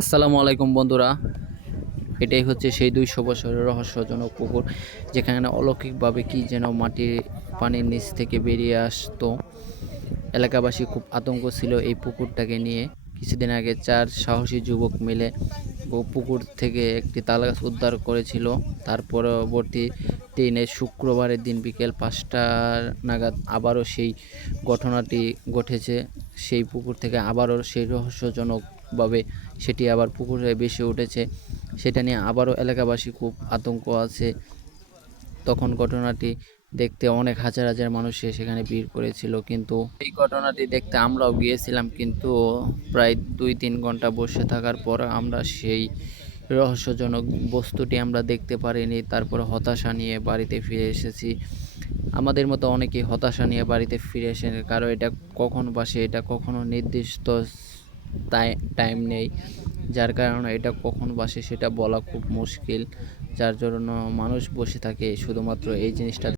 আসসালামু আলাইকুম বন্ধুরা। এটাই হচ্ছে সেই ২০০ বছরের রহস্যজনক পুকুর, যেখানে অলৌকিকভাবে কি যেন মাটির পানির নিচ থেকে বেরিয়ে আসতো। এলাকাবাসী খুব আতঙ্ক ছিল এই পুকুরটাকে নিয়ে। কিছুদিন আগে ৪ সাহসী যুবক মিলে পুকুর থেকে একটি তালগাছ উদ্ধার করেছিল। তার পরবর্তী দিনে শুক্রবারের দিন বিকেল ৫টা নাগাদ আবারও সেই ঘটনাটি ঘটেছে। সেই পুকুর থেকে আবারও সেই রহস্যজনকভাবে সেটি আবার পুকুরে ভেসে উঠেছে। সেটা নিয়ে আবারও এলাকাবাসী খুব আতঙ্ক আছে। তখন ঘটনাটি দেখতে অনেক হাজার হাজার মানুষ সেখানে ভিড় করেছিল, কিন্তু এই ঘটনাটি দেখতে আমরাও গিয়েছিলাম, কিন্তু প্রায় ২-৩ ঘন্টা বসে থাকার পর আমরা সেই রহস্যজনক বস্তুটি আমরা দেখতে পারিনি। তারপরে হতাশা নিয়ে বাড়িতে ফিরে এসেছি। আমাদের মতো অনেকেই হতাশা নিয়ে বাড়িতে ফিরে আসেন, কারণ এটা কখন বাসে এটা কখনো নির্দিষ্ট টাইম নেই, যার কারণে এটা কখন বাসে সেটা বলা খুব মুশকিল। যার জন্য মানুষ বসে থাকে শুধুমাত্র এই জিনিসটা